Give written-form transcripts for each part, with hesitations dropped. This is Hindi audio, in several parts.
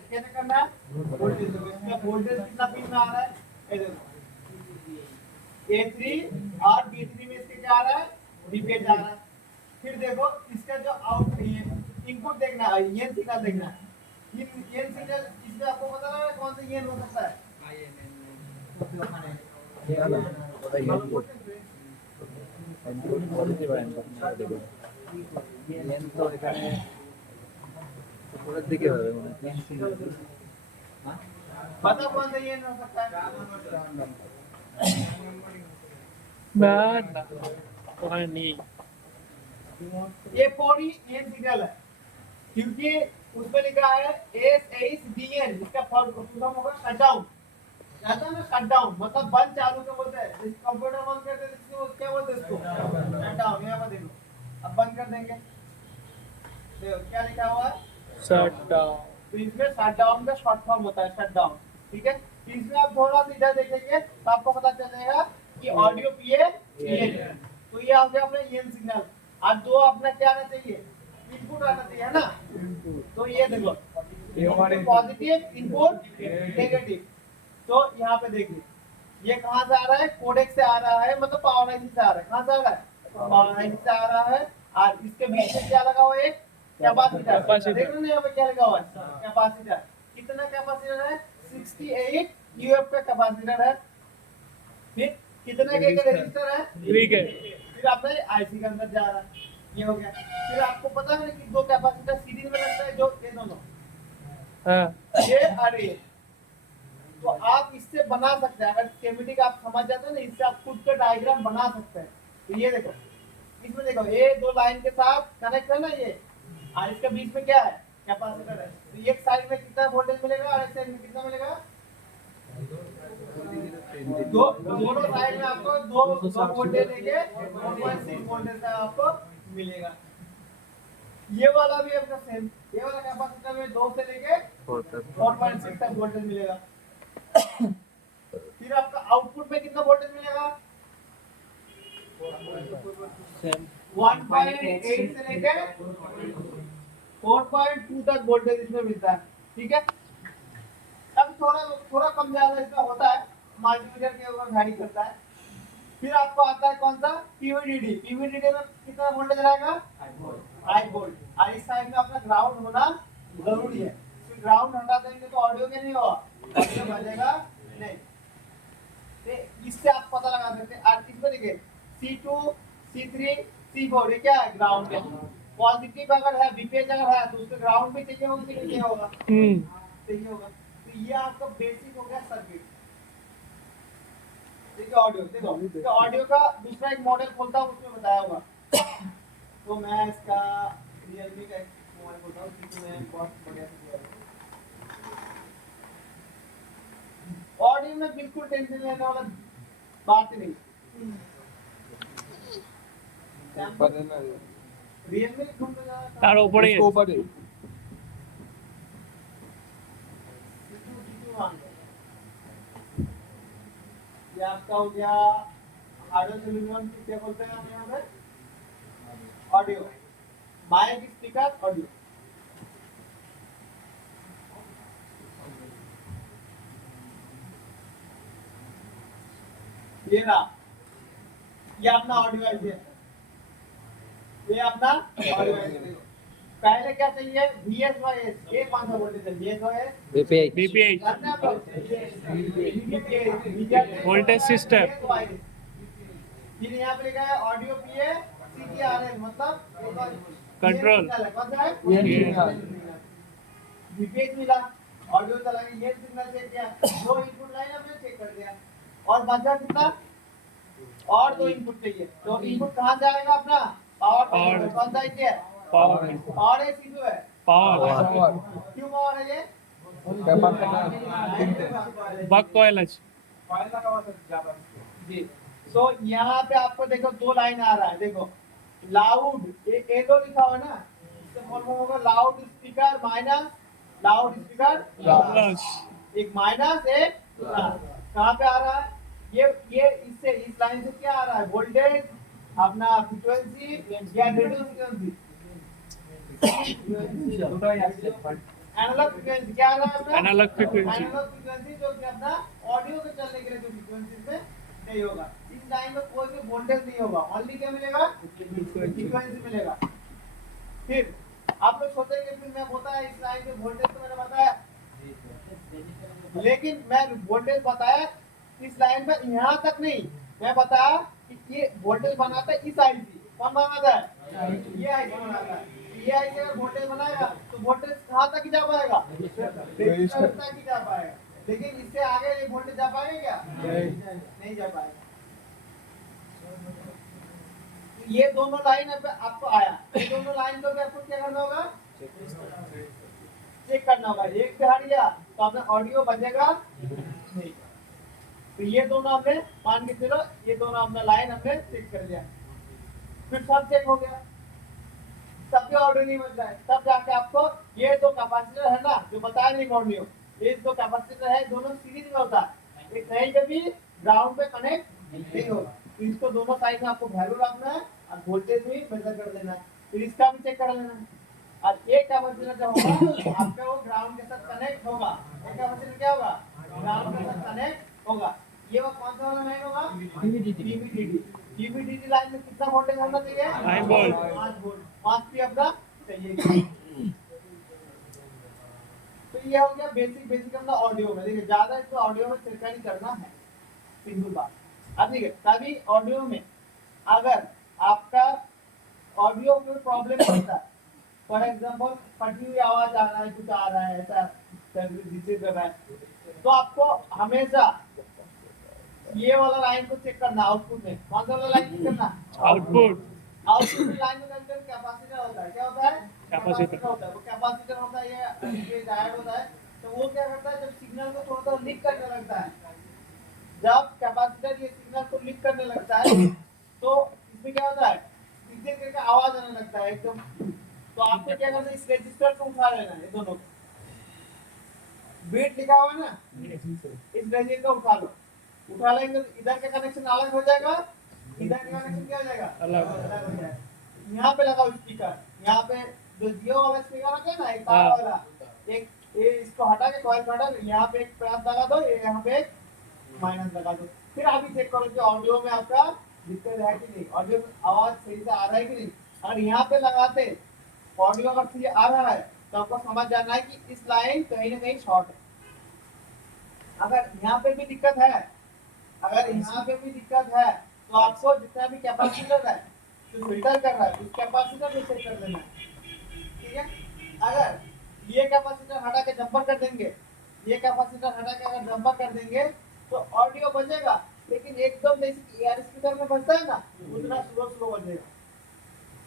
क्या करना है वोल्टेज देखो इसका वोल्टेज कितना पिन में आ रहा है ये देखो A3 और B3 में इसके क्या आ रहा है वीपेज आ रहा है। फिर देखो इसका जो आउट इनपुट देखना है ये सिग्नल देखना है ये सिग्नल इसमें आपको पता लगा कौन सा ये हो सकता है पता कौन सा ये हो सकता है नहीं ये पूरी ये सिग्नल है क्योंकि उसमें लिखा है SHDN इसका फॉर्म होगा शटडाउन जानते हो ना शटडाउन मतलब बंद चालू के बोलते हैं जैसे कंप्यूटर बंद करते हैं इसको क्या बोलते हैं इसको शटडाउन यहाँ पर देखो अब बंद कर देंगे देखो क्या लिखा हुआ है शटडाउन तो इसमें शटडाउन का शॉर्ट फॉर्म होता है शटडाउन ठीक है इसमें आप थोड़ा सा इधर देखेंगे तो आपको पता चलेगा कि ऑडियो पीए तो ये आ गया अपना ईएन सिग्नल और दो अपना क्या आना चाहिए इनपुट आना चाहिए है ना तो ये देखो पॉजिटिव इनपुट नेगेटिव तो यहाँ पे देखिए ये कहाँ से आ रहा है कोडेक से आ रहा है मतलब पावर आईसी से आ रहा है कहाँ से आ रहा है पावर आईसी से आ रहा है और इसके बीच में क्या लगा हुआ है एक कैपेसिटर देख रहे हैं यहाँ पे क्या लगा हुआ है कैपेसिटर कितना कैपेसिटर है 68 यूएफ का कैपेसिटर है फिर कितने के रेजिस्टर है 3 के फिर आपने आईसी के अंदर जा रहा है ये हो गया फिर आपको पता है कि दो कैपेसिटर सीरीज में लगता है जो ये दोनों हाँ ये और ये तो आप इससे बना सकते हैं अगर स्कीमेटिक आप समझ जाते हैं ना इससे आप खुद का डायग्राम बना सकते हैं तो ये देखो इसमें देखो ये दो लाइन के साथ कनेक्ट है ना ये और इसके बीच में क्या है कैपेसिटर है तो एक साइड में कितना वोल्टेज मिलेगा और एक साइड में कितना मिलेगा दोनों साइड में आपको दो वोल्टेज देंगे 1.6 वोल्टेज का आपको मिलेगा ये वाला भी आपका सेम ये वाला कैपेसिटर में 2 से लेके 4.6 तक वोल्टेज मिलेगा फिर आपका आउटपुट में कितना वोल्टेज मिलेगा 1.8 से लेके 4.2 तक वोल्टेज इसमें मिलता है ठीक है अब थोड़ा कम ज्यादा इसका होता है मल्टीमीटर के ऊपर वैरी करता है फिर आपको आता है कौन सा पीवीडीडी पीवीडीडी में कितना वोल्टेज रहेगा 5 वोल्ट और इस साइड में अपना ग्राउंड होना जरूरी है फिर ग्राउंड हटा देंगे तो ऑडियो क्या नहीं होगा ऑडियो बजेगा नहीं तो इससे आप पता लगा सकते हैं और इसमें देखिए C2 C3 C4 ये क्या है ग्राउंड है पॉजिटिव अगर है वीपीएच अगर है तो उसका ग्राउंड भी चाहिए होगा कि नहीं होगा चाहिए होगा तो ये आपका बेसिक हो गया सर्किट देखिए ऑडियो देखो तो ऑडियो का दूसरा एक मॉडल खोलता हूँ उसमें बताया होगा तो मैं इसका रियलमी का एक मोबाइल खोलता हूँ क्योंकि मैं बहुत बढ़िया से किया ऑडियो में बिल्कुल टेंशन लेने वाला बात ही नहीं रियलमी ढूंढने जा रहा तार ऊपर ही है ये आपका हो गया ऑडियो सॉल्यूशन क्या बोलते हैं हम यहाँ पे ऑडियो माइक स्पीकर ऑडियो ये रहा ये अपना ऑडियो है ये अपना ऑडियो है पहले क्या चाहिए VSYS ये कौन सा वोल्टेज है VSYS बीपीएच वोल्टेज सिस्टम फिर यहाँ पे लिखा है ऑडियो पीए CTRL मतलब कंट्रोल VPH मिला ऑडियो चला गया ये सिग्नल चेक किया दो इनपुट लाइन हमने चेक कर दिया और बचा कितना और दो इनपुट चाहिए तो इनपुट कहाँ जाएगा अपना पावर कौन सा है पावर है सीधो है पावर क्यों पावर है ये बक कॉइल जी सो यहाँ पे आपको देखो दो लाइन आ रहा है देखो लाउड ये दो लिखा हुआ ना इससे फॉर्म होगा loud speaker minus loud speaker एक माइनस एक कहाँ पे आ रहा है ये इससे इस लाइन से क्या आ रहा है वोल्टेज अपना फ्रीक्वेंसी या रेडियो फ्रीक्वेंसी एनालॉग फ्रीक्वेंसी क्या आ रहा है अपना? Analogue frequency. एनालॉग फ्रीक्वेंसी जो कि अपना ऑडियो के चलने के लिए जो फ्रीक्वेंसी में नहीं होगा। इस लाइन में कोई भी वोल्टेज नहीं होगा, ओनली क्या मिलेगा? फ्रीक्वेंसी मिलेगा। फिर आप लोग सोचेंगे फिर मैं होता है इस लाइन में वोल्टेज तो मैंने बताया, लेकिन मैं वोल्टेज बताया इस लाइन में यहाँ तक नहीं, मैं बताया कि ये वोल्टेज बनाता है इस आईसी। कौन बनाता है? ये आईसी बनाता है। ये आईसी अगर वोल्टेज बनाएगा तो वोल्टेज कहाँ तक ही जा पाएगा? रजिस्टर तक ही जा पाएगा, लेकिन इससे आगे ये वोल्टेज जा पाएगा क्या? नहीं जा पाएगा। ये दोनों लाइन अब आपको आया, ये दोनों लाइन को भी आपको क्या करना होगा? चेक करना होगा। एक पे हट गया तो आपका ऑडियो बजेगा नहीं। तो ये दोनों हमने मान के चलो, ये दोनों अपना लाइन हमने चेक कर लिया, फिर सब चेक हो गया, तब भी ऑडियो नहीं बज रहा है, तब जाके आपको ये दो कैपेसिटर है ना जो बताया नहीं ऑडियो, ये दो कैपेसिटर है दोनों सीरीज में होता है, एक कहीं पे भी ग्राउंड पे कनेक्ट नहीं होगा। तो इसको दोनों साइड में आपको वैल्यू रखना है और वोल्टेज भी मेजर कर देना है, फिर इसका भी चेक कर लेना है। और एक कैपेसिटर जो होगा आपका वो ग्राउंड के साथ कनेक्ट होगा, एक कैपेसिटर क्या होगा? ग्राउंड के साथ कनेक्ट होगा। ये वो कौन सा वाला लाइन होगा? डीवीडीडी। डीवीडीडी लाइन में कितना वोल्टेज होना चाहिए? 5 वोल्ट। 5 वोल्ट। 5 भी अपना चाहिए। तो ये हो गया बेसिक अपना ऑडियो में। देखिए ज्यादा इसको ऑडियो में चर्चा नहीं करना है, सिंपल बात। अब देखिए तभी ऑडियो में अगर आपका ऑडियो में प्रॉब्लम होता है, फॉर एग्जांपल फटी हुई आवाज आ रहा है, कुछ आ रहा है ऐसा जिसे कर रहा है, तो आपको हमेशा ये वाला लाइन को चेक करना, आउटपुट में कौन सा वाला लाइन चेक करना? आउटपुट। आउटपुट लाइन में कंट्रोल कैपेसिटर होता है, क्या होता है? कैपेसिटर होता है, वो कैपेसिटर होता है, ये डायोड होता है। तो वो क्या करता है, जब सिग्नल को थोड़ा सा लीक करने लगता है, जब कैपेसिटर ये सिग्नल को लीक करने लगता है तो इसमें क्या होता है, धीरे करके आवाज आने लगता है एकदम। तो आपको क्या करना है, इस रजिस्टर को उठा लेना है, ये दोनों बीट लिखा हुआ है ना, इस रजिस्टर को उठा लो। उठा लेंगे तो इधर का कनेक्शन अलग हो जाएगा, इधर का कनेक्शन क्या हो जाएगा? अलग हो जाएगा। यहाँ पे लगाओ स्पीकर, यहाँ पे जो जियो वाला स्पीकर होता है ना, एक तार वाला, एक ये इसको हटा के कॉइल हटा के यहाँ पे एक प्लस लगा दो, ये यहाँ पे एक माइनस लगा दो। फिर अभी चेक करो कि ऑडियो में आपका दिक्कत है कि नहीं, ऑडियो में आवाज सही से आ रहा है कि नहीं। अगर यहाँ पे लगाते ऑडियो अगर सही आ रहा है तो आपको समझ जाना है कि इस लाइन कहीं ना कहीं शॉर्ट है। अगर यहाँ पे भी दिक्कत है, अगर यहाँ पे भी दिक्कत है तो आपको जितना भी कैपेसिटर है जो फिल्टर कर रहा है उस कैपेसिटर को चेक कर लेना है, ठीक है। अगर ये कैपेसिटर हटा के जंपर कर देंगे, ये कैपेसिटर हटा के अगर जंपर कर देंगे तो ऑडियो बजेगा, लेकिन एकदम जैसे एयर स्पीकर में बजता है ना उतना स्लो बजेगा।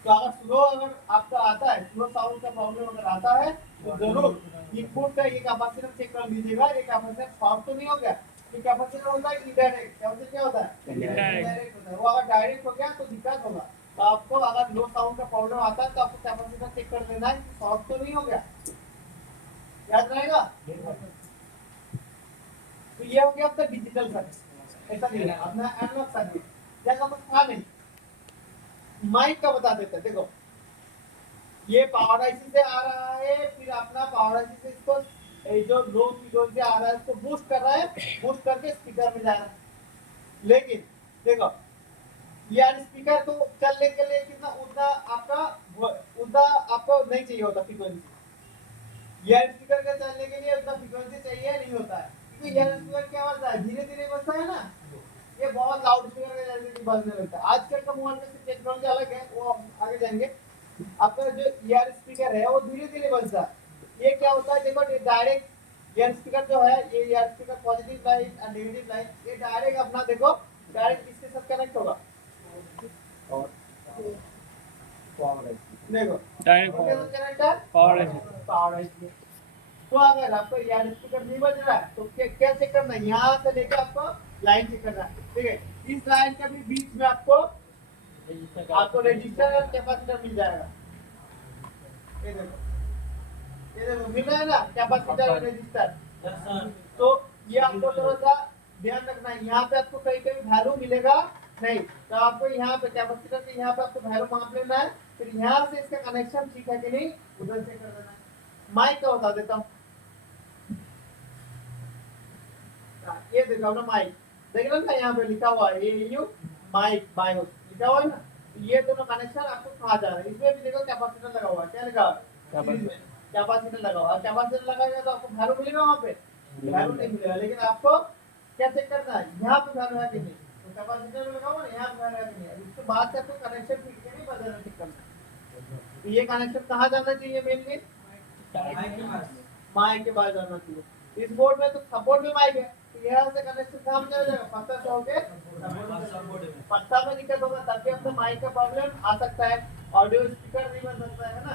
तो अगर स्लो अगर आपका आता है, स्लो साउंड का प्रॉब्लम अगर आता है तो जरूर इनपुट का ये कैपेसिटर चेक कर लीजिएगा, ये कैपेसिटर शॉर्ट तो नहीं हो गया। ये कैपेसिटर होता है इनडायरेक्ट, कैपेसिटर क्या होता है? इनडायरेक्ट होता है। वो अगर डायरेक्ट हो गया तो दिक्कत होगा। तो आपको अगर लो साउंड का प्रॉब्लम आता है तो आपको कैपेसिटर चेक कर लेना है कि शॉर्ट तो नहीं हो गया, याद रहेगा। तो ये हो गया आपका डिजिटल सर्किट, ऐसा नहीं है अपना एनालॉग सर्किट। जैसा कुछ था नहीं, माइक का बता देते हैं। देखो ये पावर आईसी से आ रहा है, फिर अपना पावर आईसी से इसको जो लो फ्रीक्वेंसी आ रहा है इसको बूस्ट कर रहा है, बूस्ट करके स्पीकर में जा रहा है। लेकिन देखो यार स्पीकर को चलने के लिए कितना उतना आपको नहीं चाहिए होता फ्रीक्वेंसी। यार स्पीकर के चलने के लिए उतना फ्रीक्वेंसी चाहिए नहीं होता है, क्योंकि यार स्पीकर क्या बजता है, धीरे धीरे बजता है ना, ये बहुत लाउड स्पीकर के जैसे बजने लगता है। आजकल का मोबाइल में टेक्नोलॉजी अलग है, वो आगे जाएंगे। आपका जो ईयर स्पीकर है वो धीरे धीरे बजता है। ये क्या होता है, देखो डायरेक्ट ईयर स्पीकर जो है, ये ईयर स्पीकर पॉजिटिव लाइन और नेगेटिव लाइन, ये डायरेक्ट अपना देखो डायरेक्ट इसके साथ कनेक्ट होगा और देखो डायरेक्ट कनेक्ट है पावर है। तो अगर आपको ईयर स्पीकर नहीं बज रहा है तो क्या चेक करना है, यहाँ से लेकर आपको लाइन चेक करना है, ठीक है। इस लाइन के भी बीच में आपको रजिस्टर और कैपेसिटर मिल जाएगा। ये देखो मिल रहा है ना कैपेसिटर और रजिस्टर। तो ये आपको थोड़ा सा ध्यान रखना है, यहाँ पे आपको कहीं कहीं वैल्यू मिलेगा नहीं, तो आपको यहाँ पे कैपेसिटर के यहाँ पे आपको वैल्यू माप लेना है, फिर यहाँ से इसका कनेक्शन ठीक है कि नहीं उधर से कर देना है। माइक का बता देता हूँ। ये देखो अपना माइक देख रहे हो ना, यहाँ पे लिखा हुआ है AU माइक बायोस लिखा हुआ है ना। ये दोनों कनेक्शन आपको कहाँ जा रहा है, इसमें भी देखो कैपेसिटर लगा हुआ है, क्या लगा हुआ है कैपेसिटर लगा हुआ है। कैपेसिटर लगाएगा तो आपको वैल्यू मिलेगा, वहाँ पे वैल्यू नहीं मिलेगा, लेकिन आपको क्या चेक करना है, यहाँ पे वैल्यू है कि नहीं। तो कैपेसिटर में लगा हुआ ना, यहाँ पे वैल्यू है कि नहीं, उसके बाद से आपको कनेक्शन फिट करके बदलना चेक करना है। तो ये कनेक्शन कहाँ जाना चाहिए मेनली, माइक के पास जाना चाहिए। इस बोर्ड में तो सपोर्ट में माइक है, तो यहाँ से कनेक्शन कहाँ जाएगा, पत्ता से होके सपोर्ट में। पत्ता में दिक्कत होगा तब भी अपना माइक का प्रॉब्लम आ सकता है, ऑडियो स्पीकर नहीं बन सकता है ना,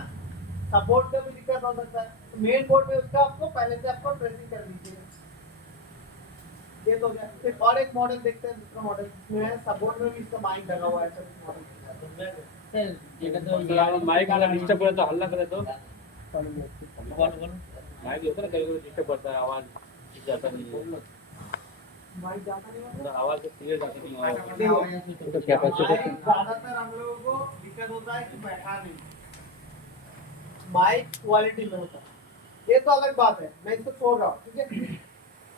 सपोर्ट का भी दिक्कत हो सकता है। तो मेन बोर्ड में उसका आपको पहले से आपको ट्रेसिंग कर दीजिएगा। ये तो हो गया। फिर और एक मॉडल देखते हैं, दूसरा मॉडल जिसमें सपोर्ट में भी इसका माइक लगा हुआ है माइक अगर डिस्टर्ब करे तो हल्ला करे तो माइक होता है ना, कभी डिस्टर्ब करता है, आवाज जाता नहीं है, माइक जाता नहीं है। आवाज क्लियर जाती नहीं है। तो ज्यादातर हम लोगों को दिक्कत होता है कि बैठा नहीं, माइक क्वालिटी में होता है। ये तो अलग बात है, मैं इसको छोड़ रहा हूँ, ठीक है।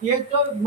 ये जो